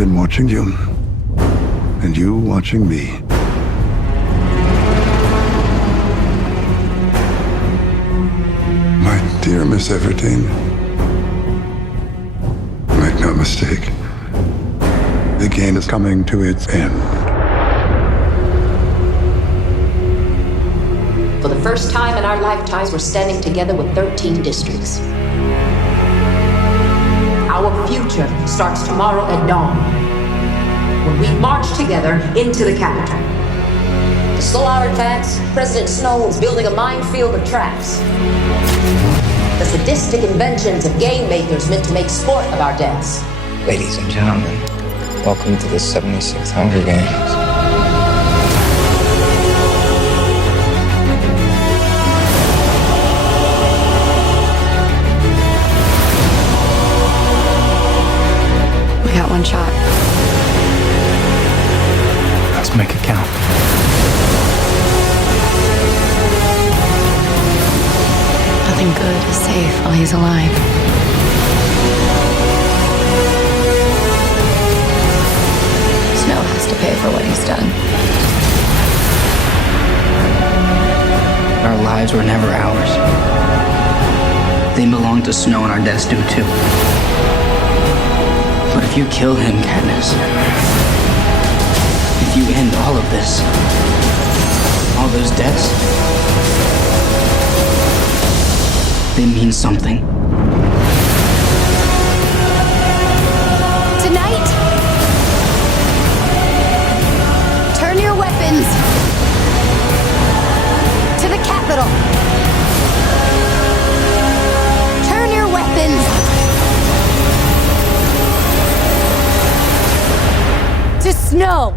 been watching you, and you watching me. My dear Miss Everdeen, make no mistake, the game is coming to its end. For the first time in our lifetimes, we're standing together with 13 districts. Our future starts tomorrow at dawn, when we march together into the capital. To slow our attacks, President Snow is building a minefield of traps. The sadistic inventions of game makers meant to make sport of our deaths. Ladies and gentlemen, welcome to the 76th Hunger Games. We got one shot. Let's make it count. Nothing good is safe while he's alive. Snow has to pay for what he's done. Our lives were never ours. They belong to Snow, and our deaths do too. But if you kill him, Katniss, if you end all of this, all those deaths, they mean something. Tonight, turn your weapons to the Capitol. Turn your weapons to Snow.